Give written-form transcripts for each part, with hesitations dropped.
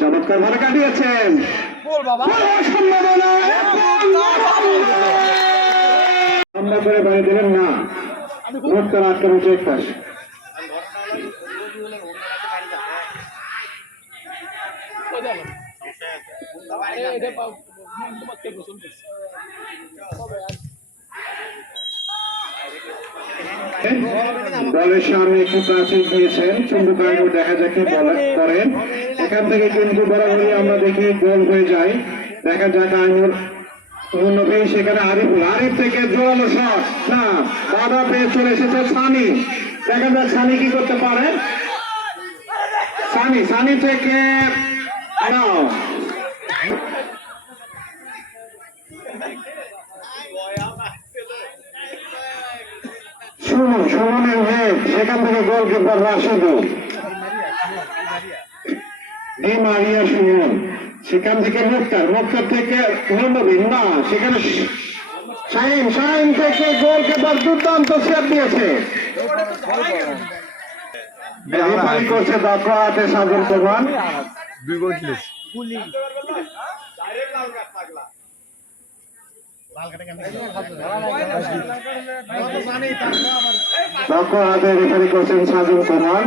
চমৎকার ভাবে কাটিয়েছেন সম্ভাবনা করে বাড়ি দিলেন না চমৎকার আটকানো চেক পাস দলের সামনে একটু কাছে গিয়েছেন চুম্বকায়ন দেখা যাক কি করেন এখান থেকে কিন্তু বরাবরই আমরা দেখি গোল হয়ে যায় দেখা যাক আইনুর নবী সেখানে আরিফ থেকে জোরালো শট না বাধা পেয়ে চলে এসেছে সানি দেখা যাক সানি কি করতে পারে সানি থেকে না সুমনের হেড সেখান থেকে গোলকিপার রাশিদু ডি মারিয়া সুমন সেখান থেকে মুক্তার থেকে নবীন না সেখানে শাহিন থেকে গোলকিপার দুর্দান্ত সেভ দিয়েছে করছে দক্ষ হাতে সাজুল প্রধান দক্ষ হাতে রেফারি করছেন সাজুল প্রধান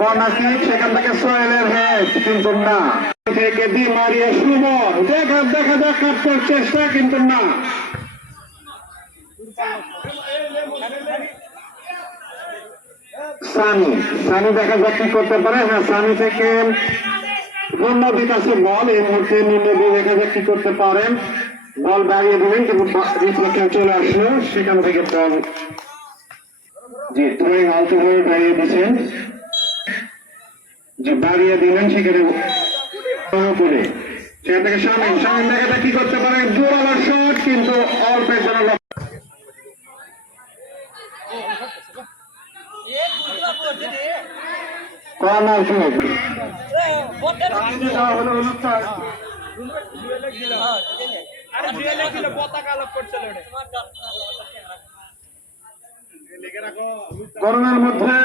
কর্নার কিক সেখান থেকে সোহেলের হেড কিন্তু না থেকে দি মারিয়া সুমন দেখা যাক কাটার চেষ্টা কিন্তু না সানি দেখা যাক কি করতে পারে হ্যাঁ সানি থেকে নবীর কাছে বল এই মুহূর্তে নবী দেখা যাক কি করতে পারেন বল বাড়িয়ে দিলেন কিন্তু রিফ্লেকশন চলে আসলো সেখান থেকে বল জি তুমি আলতো হয়ে বাড়িয়ে দিচ্ছেন যে বাড়িয়ে দিলেন সেখানে করে সেখান থেকে শামিন দেখা কি করতে পারে জোরালো শট কিন্তু অল্পের জন্য কর্নার কিক করোনার মধ্যে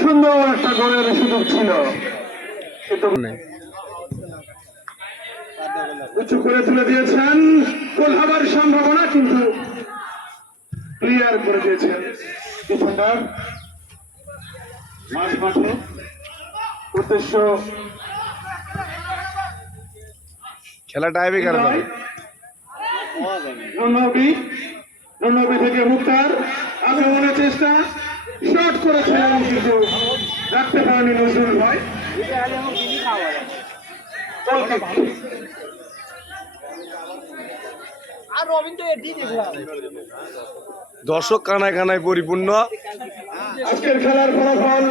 সুন্দর একটা গোলের সুযোগ ছিল কিন্তু উঁচু করে তুলে দিয়েছেন গোল হবার সম্ভাবনা কিন্তু ক্লিয়ার করে দিয়েছেন ডিফেন্ডার মাঝ মাঠে উদ্দেশ্য খেলা টাইমে খেলা যাবে নবী থেকে মুক্তার আক্রমণের চেষ্টা শট করেছিলেন কিন্তু রাখতে পারেনি নজরুল ভাই দর্শক কানায় কানায় পরিপূর্ণ আজকের খেলার ফলাফল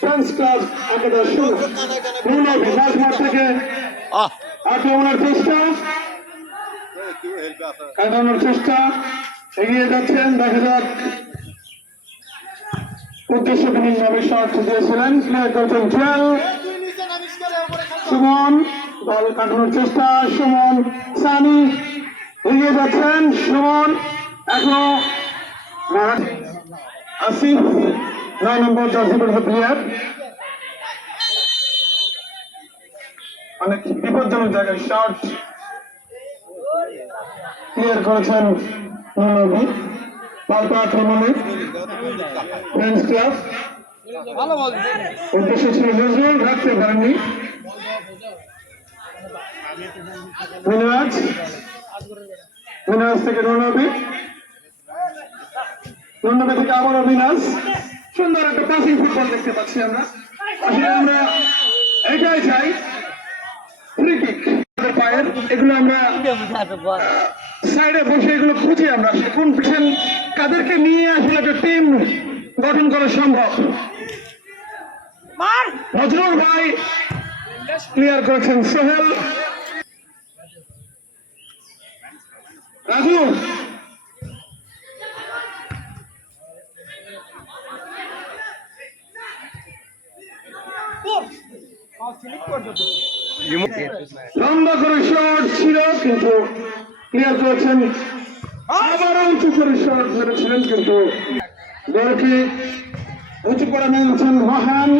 ফ্রান্স ক্লাব 11-0 থেকে আক্রমণের চেষ্টা এগিয়ে যাচ্ছেন দেখা যাক উদ্দেশ্য বিভিন্নভাবে শট দিয়েছিলেন সুমন বল কাটানোর চেষ্টা সুমন সানি এগিয়ে যাচ্ছেন সুমন এখনো আসিফ 9 নম্বর জার্সি পরিহিত প্লেয়ার অনেক বিপজ্জনক জায়গায় শট ক্লিয়ার করেছেন নবী পাল্টা আক্রমণে ফ্রেন্ডস ক্লাব উদ্দেশ্য ছিল নজরুল রাখতে পারেননি মিনাজ থেকে নবী থেকে আবারও মিনাজ সুন্দর একটা পাসিং ফুটবল দেখতে পাচ্ছি আমরা আসলে আমরা এটাই চাই ফ্রি কিক পায়ের এগুলো আমরা সাইডে বসে এগুলো খুঁজি আমরা কোন পিছন কাদেরকে নিয়ে আসলে একটা টিম গঠন করা সম্ভব নজরুল ভাই ক্লিয়ার করেছেন সোহেল রাজু লম্বা করে শট ছিল কিন্তু ক্লিয়ার করেছেন। আবারও উঁচু করে শট ধরেছিলেন, কিন্তু গোলকি উঁচু করে নিয়েছেন রোহান।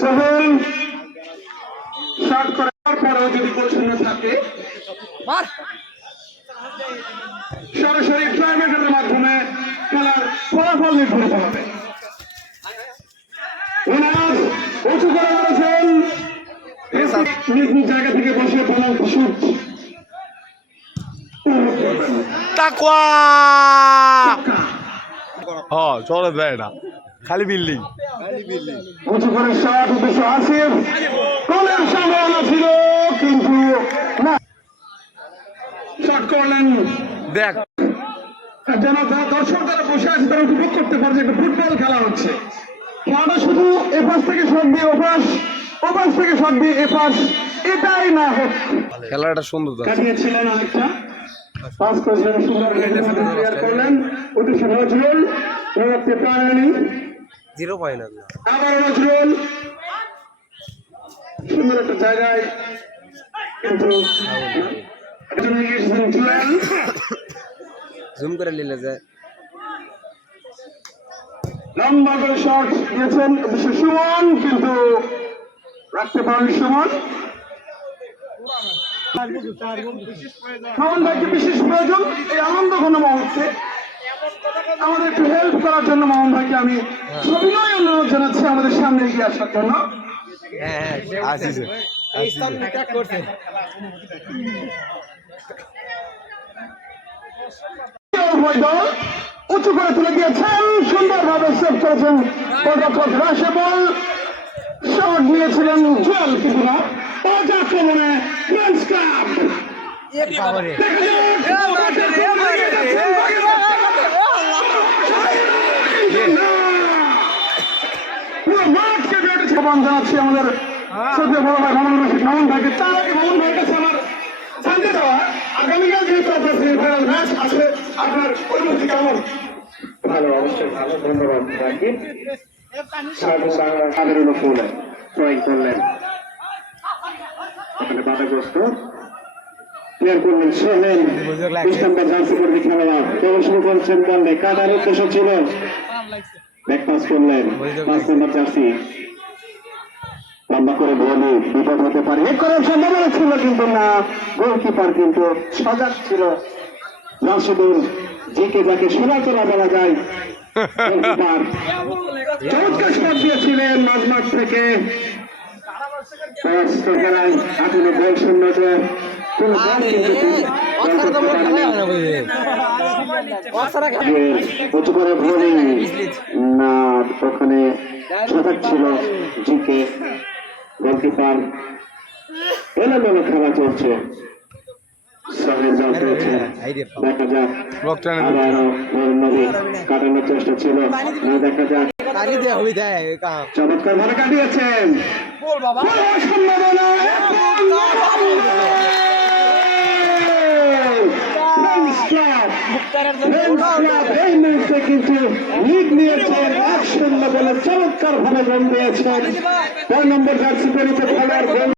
সোহেল শট করার পরেও যদি গোল শূন্য থাকে, সরাসরি ট্রাইমেটের মাধ্যমে খেলার ফলাফল নির্ধারিত হবে। ইনাস উঁচু করে মারেছেন, নিজ নিজ জায়গা থেকে বসে পেনাল্টি শুট। তাকওয়া চলে দেয় না, খালি বিল্ডিং। উঁচু করে শট উদ্দেশ্য আসিফ, গোলের সম্ভাবনা ছিল কিন্তু না, শট করলেন। দেখ যেন দর্শক যারা বসে আছে তারা উপভোগ করতে পারছে একটা ফুটবল খেলা হচ্ছে। খেলাটা শুধু এপাশ থেকে শট দিয়ে ওপাশ, ওপাশ থেকে শট দিয়ে এপাশ, এটাই না হোক। খেলাটা সুন্দর কাটিয়েছিলেন অনেকটা, পাস করেছিলেন, সুন্দর ক্লিয়ার করলেন উদ্দেশ্য নজরুল, প্রাণী 0 পয়েন্ট। আবার নজরুল সুন্দর একটা জায়গায়, কিন্তু একজন এগিয়ে এসেছেন জুয়েল। জুম করে নিলে যায়। লম্বা করে শট দিয়েছেন অবশ্য সুমন, কিন্তু রাখতে পারেন সুমন। সুমন ভাইকে বিশেষ প্রয়োজন এই আনন্দ ঘন মুহূর্তে, আমাদের একটু হেল্প করার জন্য মোহন ভাইকে আমি সবিনয় অনুরোধ জানাচ্ছি আমাদের সামনে এগিয়ে আসার জন্য। দল উঁচু করে তুলে দিয়েছেন, সুন্দরভাবে সেভ করেছেন গোলরক্ষক রাশেবুল। শট নিয়েছিলেন জুয়েল, কিন্তু না, আক্রমণে ফ্রেঞ্চ ক্লাব। পুরো মাঠকে বেড়েছে জানাচ্ছি আমাদের সদ্য বড় ভাই মোহাম্মদ রশিদ মোহন ভাইকে। তার আগে মোহন ভাইয়ের কাছে আমার জানতে দেওয়া, আগামীকাল যেহেতু আপনার সেমিফাইনাল ম্যাচ আছে, আপনার অনুভূতি কেমন? ভালো, অবশ্যই ভালো, ধন্যবাদ ভাইকে। সাধারণ ফুলে ড্রয়িং করলেন, ওখানে বাধাগ্রস্ত ক্লিয়ার করলেন সোহেল। 20 নম্বর জার্সি পরে খেলোয়াড় কেবল শুরু করছেন বললে, কাটার উদ্দেশ্য ছিল, ব্যাক পাস করলেন 5 নম্বর জার্সি, লম্বা করে বলি বিপদ হতে পারে এ করার সম্ভাবনা ছিল, কিন্তু না, গোলকিপার কিন্তু সজাগ ছিল। রাশিদুল জিকে যাকে সোনাচোরা বলা যায়, গোলকিপার চমৎকার শট দিয়েছিলেন মাঝমাঠ থেকে। খেলায় এখনো গোল শূন্য, কোনো গোল উঁচু করে ভরি না, ওখানে সজাগ ছিল জিকে। গোলকিপার এলোমেলো খেলা চলছে, দেখা যাক আবারও নদী কাটানোর চেষ্টা ছিল, দেখা যাক। চমৎকার ভাবে কাটিয়েছেন, সম্ভাবনা এই মুহূর্তে কিন্তু লিড নিয়েছেন 1-0 বলে চমৎকার ভাবে গোল দিয়েছেন। 4 নম্বর জার্সি পেরিতে খেলার গোল।